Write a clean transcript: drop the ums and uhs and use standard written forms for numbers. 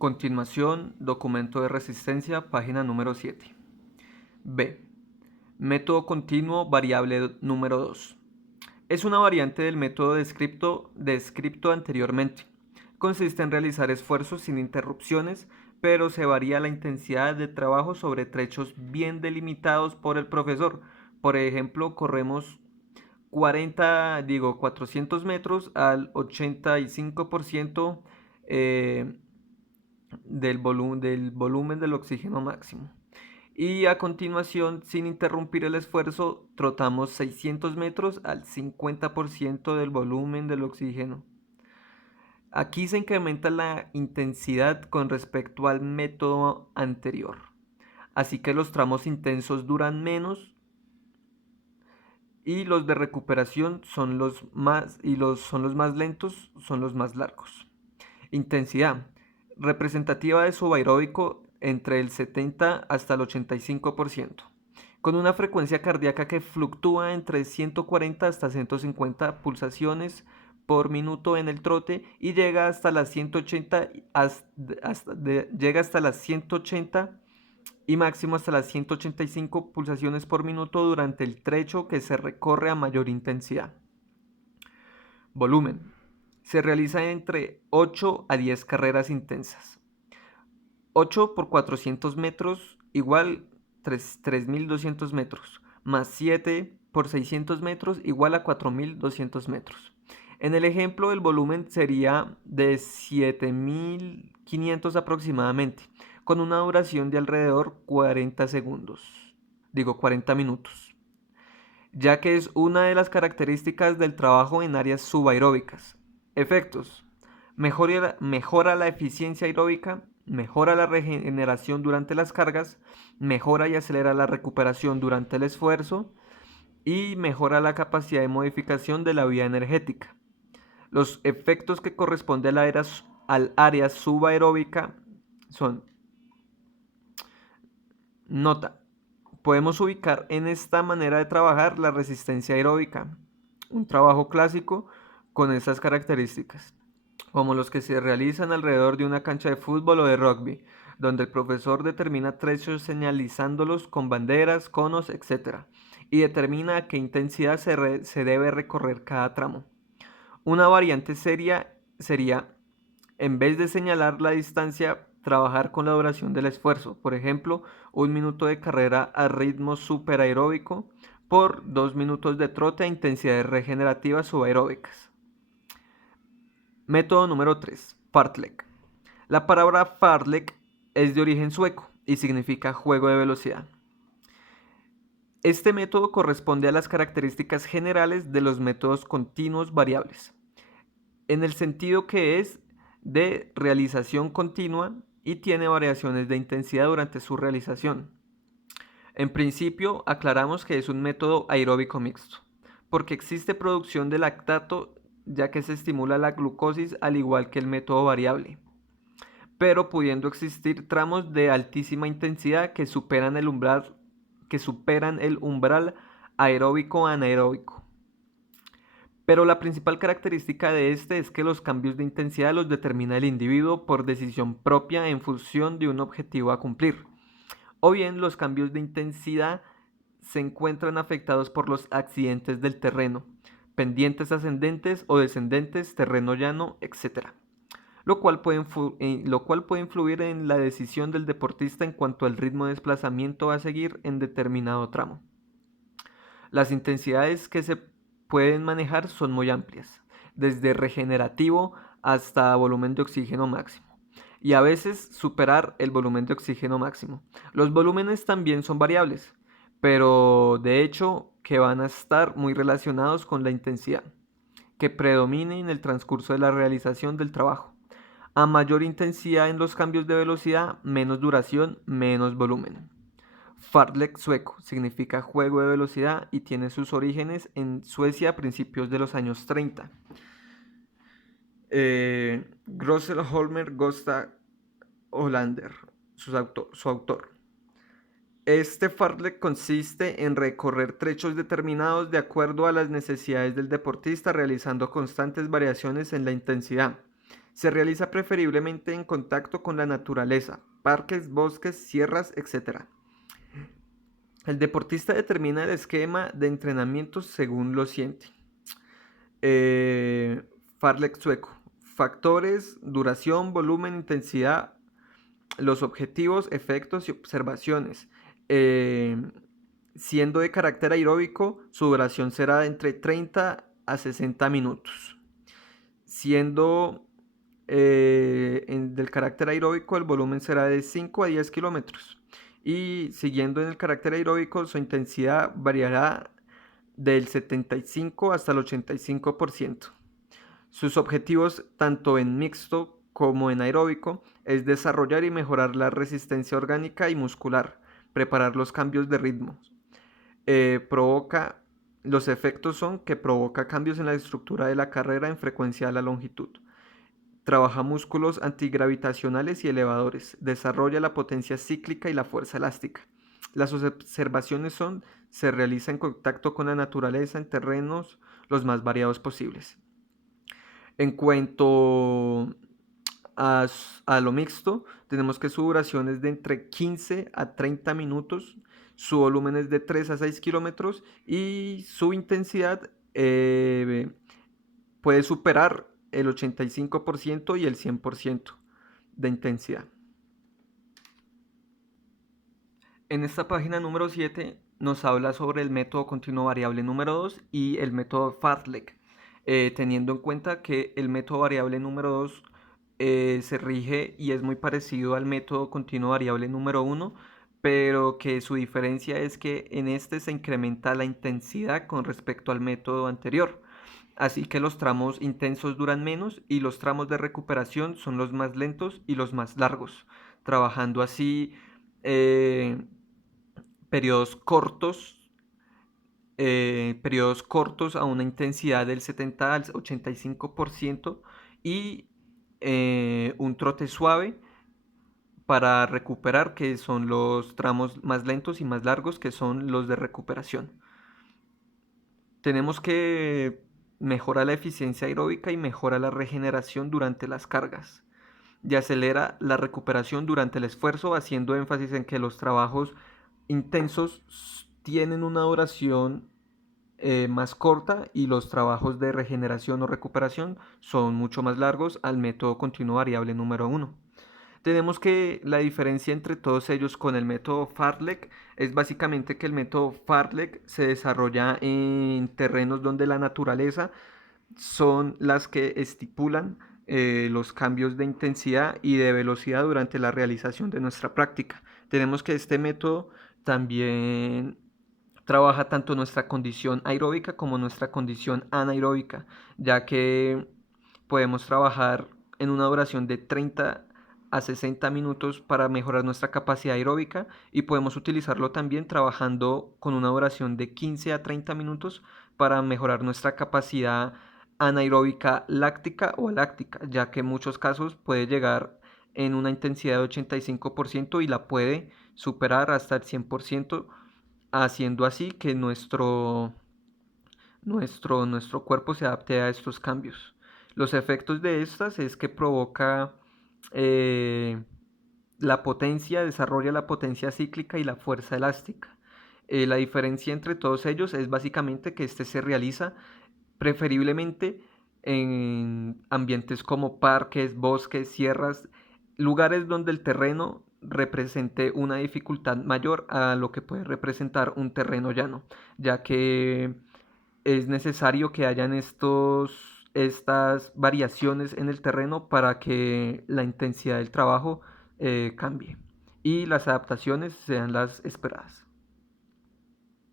Continuación, documento de resistencia, página número 7. B. Método continuo variable número 2. Es una variante del método descrito anteriormente. Consiste en realizar esfuerzos sin interrupciones, pero se varía la intensidad de trabajo sobre trechos bien delimitados por el profesor. Por ejemplo, corremos 400 metros al 85% del volumen del oxígeno máximo. Y a continuación, sin interrumpir el esfuerzo, trotamos 600 metros al 50% del volumen del oxígeno. Aquí se incrementa la intensidad con respecto al método anterior. Así que los tramos intensos duran menos y los de recuperación son los más lentos, son los más largos. Intensidad representativa de subaeróbico entre el 70 hasta el 85%, con una frecuencia cardíaca que fluctúa entre 140 hasta 150 pulsaciones por minuto en el trote y llega hasta las 180 y máximo hasta las 185 pulsaciones por minuto durante el trecho que se recorre a mayor intensidad. Volumen. Se realiza entre 8 a 10 carreras intensas. 8 por 400 metros igual 3.200 metros, más 7 por 600 metros igual a 4.200 metros. En el ejemplo, el volumen sería de 7.500 aproximadamente, con una duración de alrededor 40 minutos, ya que es una de las características del trabajo en áreas subaeróbicas. Efectos. Mejora la eficiencia aeróbica, mejora la regeneración durante las cargas, mejora y acelera la recuperación durante el esfuerzo y mejora la capacidad de modificación de la vía energética. Los efectos que corresponden al área subaeróbica son: nota. Podemos ubicar en esta manera de trabajar la resistencia aeróbica, un trabajo clásico con estas características, como los que se realizan alrededor de una cancha de fútbol o de rugby, donde el profesor determina trechos señalizándolos con banderas, conos, etc., y determina a qué intensidad se debe recorrer cada tramo. Una variante sería, en vez de señalar la distancia, trabajar con la duración del esfuerzo. Por ejemplo, 1 minuto de carrera a ritmo superaeróbico por 2 minutos de trote a intensidades regenerativas subaeróbicas. Método número 3. Fartlek. La palabra fartlek es de origen sueco y significa juego de velocidad. Este método corresponde a las características generales de los métodos continuos variables, en el sentido que es de realización continua y tiene variaciones de intensidad durante su realización. En principio, aclaramos que es un método aeróbico mixto, porque existe producción de lactato, ya que se estimula la glucosis al igual que el método variable, pero pudiendo existir tramos de altísima intensidad que superan el umbral aeróbico anaeróbico. Pero la principal característica de este es que los cambios de intensidad los determina el individuo por decisión propia en función de un objetivo a cumplir. O bien los cambios de intensidad se encuentran afectados por los accidentes del terreno, pendientes ascendentes o descendentes, terreno llano, etc., lo cual puede influir en la decisión del deportista en cuanto al ritmo de desplazamiento a seguir en determinado tramo. Las intensidades que se pueden manejar son muy amplias, desde regenerativo hasta volumen de oxígeno máximo, y a veces superar el volumen de oxígeno máximo. Los volúmenes también son variables, pero de hecho que van a estar muy relacionados con la intensidad que predomine en el transcurso de la realización del trabajo. A mayor intensidad en los cambios de velocidad, menos duración, menos volumen. Fartlek sueco significa juego de velocidad y tiene sus orígenes en Suecia a principios de los años 30. Grosselholmer Gosta Hollander, su autor. Este fartlek consiste en recorrer trechos determinados de acuerdo a las necesidades del deportista, realizando constantes variaciones en la intensidad, Se realiza preferiblemente en contacto con la naturaleza, parques, bosques, sierras, etc. El deportista determina el esquema de entrenamiento según lo siguiente. Farlek sueco. Factores, duración, volumen, intensidad, los objetivos, efectos y observaciones. Siendo de carácter aeróbico, su duración será de entre 30 a 60 minutos. Siendo del carácter aeróbico, el volumen será de 5 a 10 kilómetros. Y siguiendo en el carácter aeróbico, su intensidad variará del 75 hasta el 85%. Sus objetivos, tanto en mixto como en aeróbico, es desarrollar y mejorar la resistencia orgánica y muscular, preparar los cambios de ritmo. Los efectos son que provoca cambios en la estructura de la carrera en frecuencia de la longitud. Trabaja músculos antigravitacionales y elevadores. Desarrolla la potencia cíclica y la fuerza elástica. Las observaciones se realiza en contacto con la naturaleza en terrenos los más variados posibles. En cuanto a lo mixto, tenemos que su duración es de entre 15 a 30 minutos, su volumen es de 3 a 6 kilómetros y su intensidad puede superar el 85% y el 100% de intensidad. En esta página número 7 nos habla sobre el método continuo variable número 2 y el método Fartlek, teniendo en cuenta que el método variable número 2 se rige y es muy parecido al método continuo variable número 1, pero que su diferencia es que en este se incrementa la intensidad con respecto al método anterior. Así que los tramos intensos duran menos y los tramos de recuperación son los más lentos y los más largos, trabajando así eh, periodos cortos a una intensidad del 70 al 85% y un trote suave para recuperar, que son los tramos más lentos y más largos, que son los de recuperación. Tenemos que mejorar la eficiencia aeróbica y mejora la regeneración durante las cargas. Y acelera la recuperación durante el esfuerzo, haciendo énfasis en que los trabajos intensos tienen una duración más corta y los trabajos de regeneración o recuperación son mucho más largos al método continuo variable número 1. Tenemos que la diferencia entre todos ellos con el método Fartlek es básicamente que el método Fartlek se desarrolla en terrenos donde la naturaleza son las que estipulan los cambios de intensidad y de velocidad durante la realización de nuestra práctica. Tenemos que este método también trabaja tanto nuestra condición aeróbica como nuestra condición anaeróbica, ya que podemos trabajar en una duración de 30 a 60 minutos para mejorar nuestra capacidad aeróbica y podemos utilizarlo también trabajando con una duración de 15 a 30 minutos para mejorar nuestra capacidad anaeróbica láctica o aláctica, ya que en muchos casos puede llegar en una intensidad de 85% y la puede superar hasta el 100%, haciendo así que nuestro cuerpo se adapte a estos cambios. Los efectos de estas es que provoca la potencia, desarrolla la potencia cíclica y la fuerza elástica. La diferencia entre todos ellos es básicamente que este se realiza preferiblemente en ambientes como parques, bosques, sierras, lugares donde el terreno represente una dificultad mayor a lo que puede representar un terreno llano, ya que es necesario que hayan estas variaciones en el terreno para que la intensidad del trabajo cambie y las adaptaciones sean las esperadas.